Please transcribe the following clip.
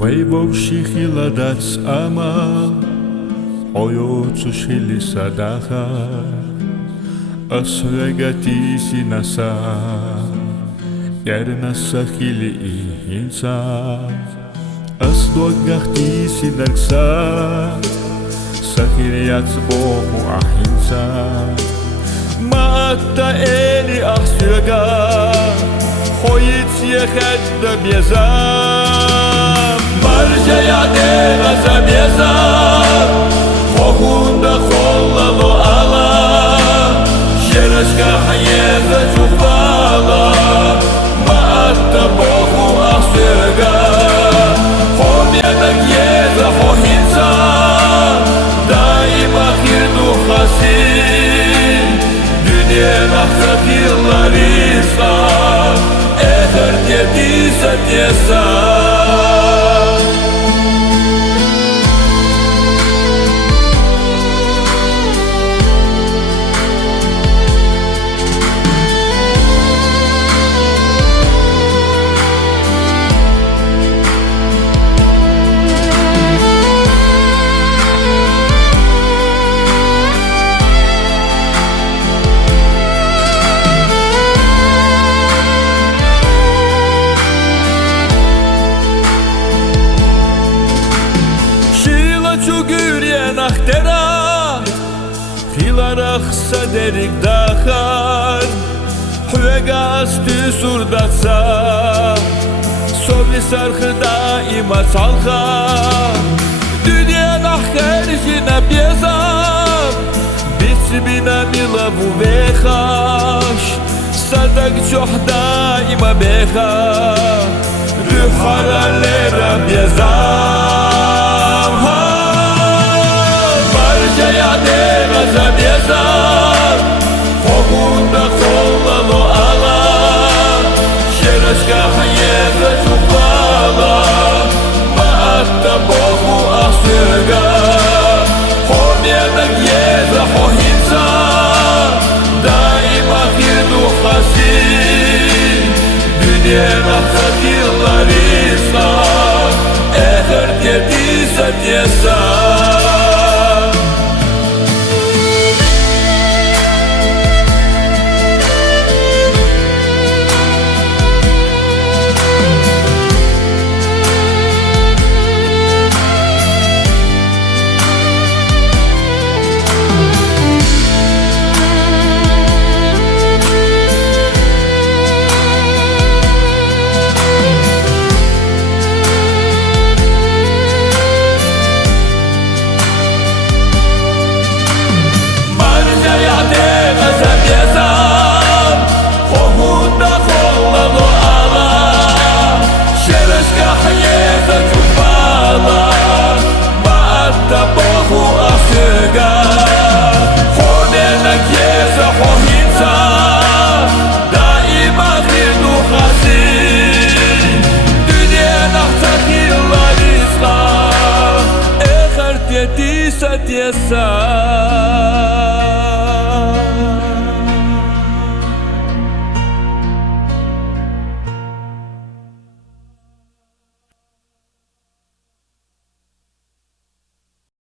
ვაიბოვში ხილადაც ამალ ოიოცუ შილისადახა ასვეგათისინასა ერნასა ხილი ინსა ასდოგახთისინარსა სახირიაც ბოხუ აჰინსა მატა ელი ახსვეგა ხოიცია ხედა ბეზა მარჯაია დეღა საბეზა ხოხუნდა ხოლალო ალა შერაშკა ჰაიეზა ჯუბალა მატა ბოხუ ახსვეგა ხომიადა გიეზა ხოჰინსა დაიმა ხირდუ ხასი дүниена хатилариса эхер тетиса теса ნახტერა ხილარახ სადერიგ დახარ ხვეგას თისურდაცა სოლის არხდა იმაცალხა дүниена ხერჟინა ბეზა ბიცბინა მილავუ ვეხაშ სადაგ ჯოჰდა იმა ბეხა რუხარალერა ბეზა Marjaya deva zabeza Khogunda kholalo ala Sherashka hayeza jubala Ma'atta bohu ahsirga Khomyeda gyeza hohinsa Daima khirdu khasi Dünyena khatillarisa Eher tedisa tesa Тетиса теса